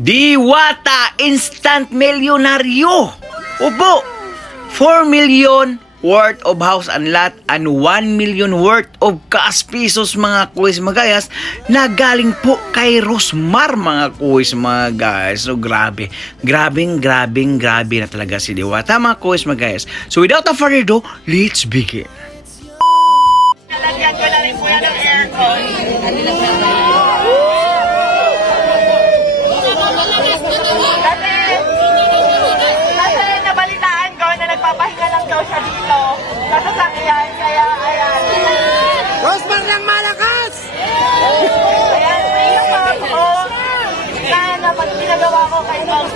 Diwata Instant Milyonaryo. Opo, 4 million worth of house and lot and 1 million worth of cash pesos mga kuys mga guys na galing po kay Rosmar mga kuys mga guys. So grabe na talaga si Diwata mga kuys mga guys. So without a further ado, let's begin. Lalagyan ko na rin po yan ng aircon. Kasi nabalitaan ko na nagpapahinga lang daw siya dito. Kasasakyan, kaya ayan. Rosmar ng malakas! Ayan, may ako na pag pinagawa ko kay Tom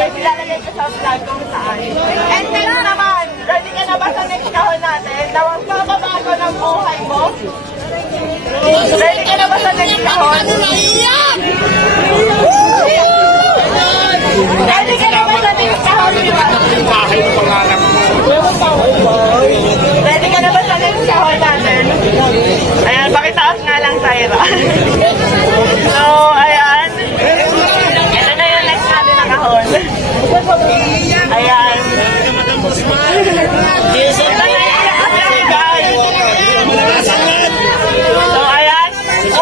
ilalagay ko sa vlog kung saan. And then naman, ready ka na ba sa next kahon natin na magpapabago ng buhay mo? Ready ka na ba sa next kahon? Ready ka na ba sa next kahon? Ready ka na ba sa next kahon natin? Ayan, pakitaas nga lang, Tyra. So, ayan. Ito na yung next natin na kahon. Ayan. Ito na yung kahon, guys. So, ayan. 100,000.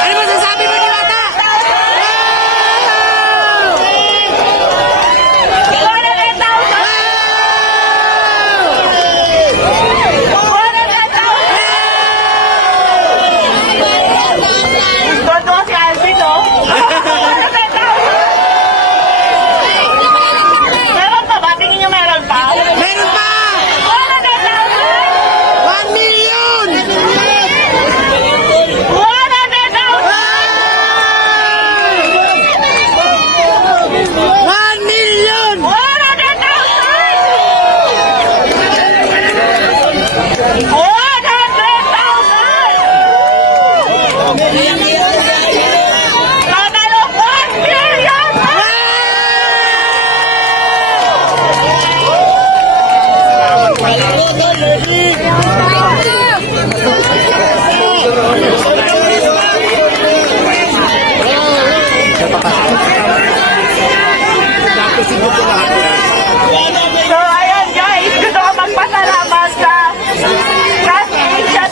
Ano masasabi mo, Diwata? 100,000. Todo si Alvin, no? 100,000. Meron pa ba? Tingin niyo meron pa? Meron pa! 100,000. 1 million! 1 million! So, ayan guys, gusto ko magpasalamat sa Kasi Asia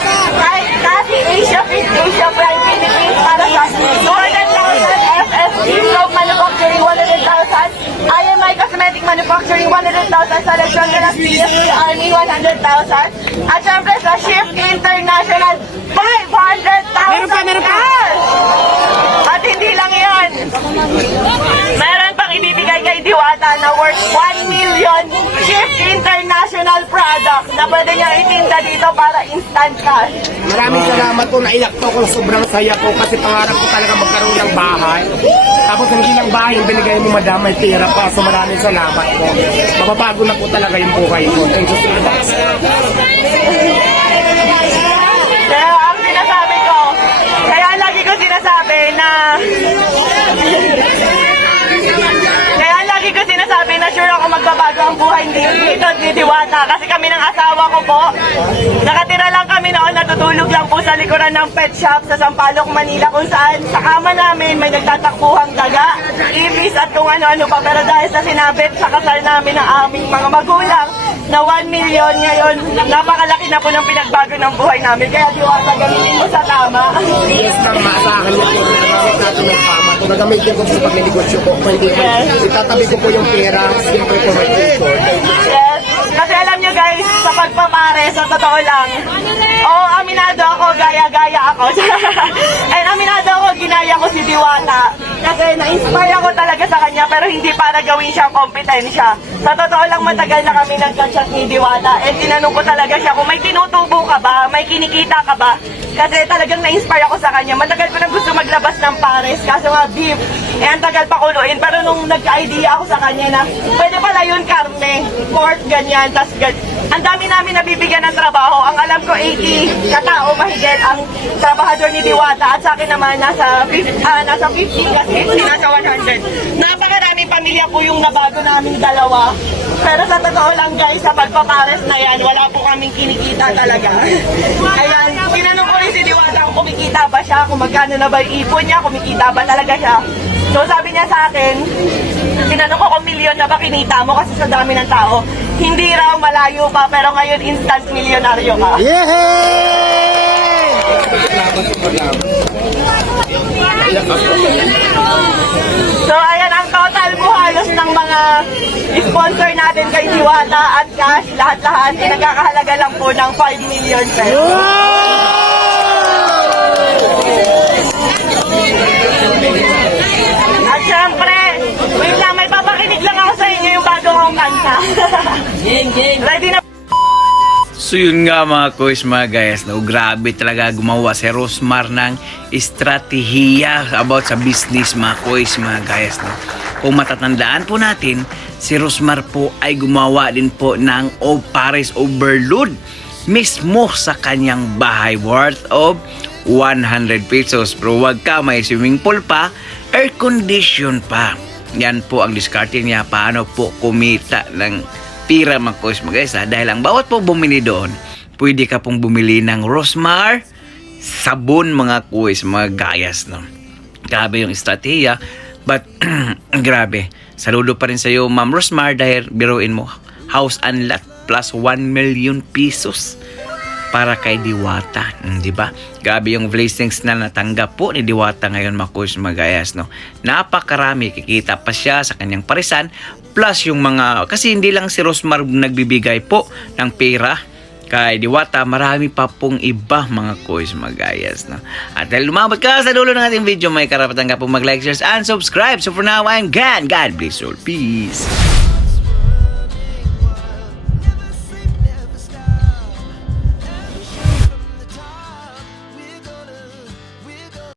Prime Philippines para sa 200,000 FSC Globe Manufacturing 100,000 IMI Cosmetic Manufacturing 100,000 sa Lechon de las PSP Army 100,000 at syempre sa Shift International 500,000 Meron pa! At hindi lang yan, meron pang ibibigay kay Diwata na worth 1 million Shift International product na pwede niya itinda dito para instant cash. Maraming salamat po, naiyak po ako, sobrang saya po kasi pangarap ko talaga magkaroon ng bahay. Tapos hindi lang bahay, yung binigay mo madam, may pera pa, so maraming salamat po. Mababago na po talaga yung buhay ko. Thank you so much. Kaya ang sinasabi ko, kaya lagi ko sinasabi na sure ako magbabago ang buhay dito ni Diwata kasi kami ng asawa ko po, nakatira lang kami noon, natutulog lang po sa likuran ng pet shop sa Sampaloc, Manila kung saan sa kama namin may nagtatakbuhang daga, ibis at kung ano-ano pa, pero dahil sa sinabit sa kasal namin ng aming mga magulang na 1 million ngayon, napakalaki na po ng pinagbago ng buhay namin. Kaya Diwata, gamitin mo sa tama. Yes, nang maasahan niyo po, nagamit natin ng tama. Kung nagamitin ko sa pag-negosyo ko, kung hindi ko, itatabi ko po yung pera, siyempre po may tutor. Yes. Kasi alam nyo guys, sa pagpapare, sa totoo lang, aminado ako, gaya-gaya ako. And aminado ako, ginaya ko si Diwata. Kasi na-inspire ako talaga sa kanya, pero hindi para gawin siyang kompetensya. Sa totoo lang, matagal na kami nag-chat ni Diwata. And tinanong ko talaga siya kung may tinutubo ka ba, may kinikita ka ba. Kasi talagang na-inspire ako sa kanya. Matagal ko na gusto maglabas ng pares, kaso nga beef. Ang tagal pa kuluin. Pero nung nagka-idea ako sa kanya na pwede pala yun karne, pork, ganyan, tas ang dami namin nabibigyan ng trabaho. Ang alam ko 80 katao mahigit ang trabahador ni Diwata at sa akin naman nasa 50 kasi nasa 100. Napakarami pamilya po yung nabago namin dalawa. Pero sa totoo lang guys, sa pagpapares na yan, wala po kaming kinikita talaga. Ayan, tinanong ko rin si Diwata kung magkano na ba yung ipon niya, kumikita ba talaga siya. So sabi niya sa akin, tinanong ko kung milyon na ba kinita mo kasi sa dami ng tao. Hindi raw, malayo pa, pero ngayon instant milyonaryo ka. So ayan ang total mo halos ng mga sponsor natin kay Diwata at cash, lahat-lahat ay nagkakahalaga lang po ng 5 million pesos. At syempre, wait lang, may papakinig lang ako sa inyo yung bago kong kanta. Ready na? So yun nga mga kuys mga guys, no, grabe talaga gumawa si Rosmar ng estratehiya about sa business mga kuys mga guys. No. Kung matatandaan po natin, si Rosmar po ay gumawa din po ng Paris Overload mismo sa kanyang bahay worth of 100 pesos. Pero wag ka, may swimming pool pa, air condition pa. Yan po ang diskarte niya paano po kumita ng pira mga kuys mga guys. Dahil ang bawat po bumili doon, pwede ka pong bumili ng Rosmar sabon mga kuys mga gayas. No? Grabe yung estratehiya. But grabe, saludo pa rin sa iyo Ma'am Rosmar dahil biruin mo, house and lot plus 1 million pesos para kay Diwata, di ba? Grabe yung blessings na natanggap po ni Diwata ngayon mga kuys mga gayas, no. Napakarami, kikita pa siya sa kanyang parisan plus yung mga, kasi hindi lang si Rosmar nagbibigay po ng pera kay Diwata, marami pa pong iba mga kuys mga gayas, no. At dahil lumabot ka sa dulo ng ating video, may karapatan ka pong mag-like, share, and subscribe. So for now, I'm Gan. God bless you all. Peace.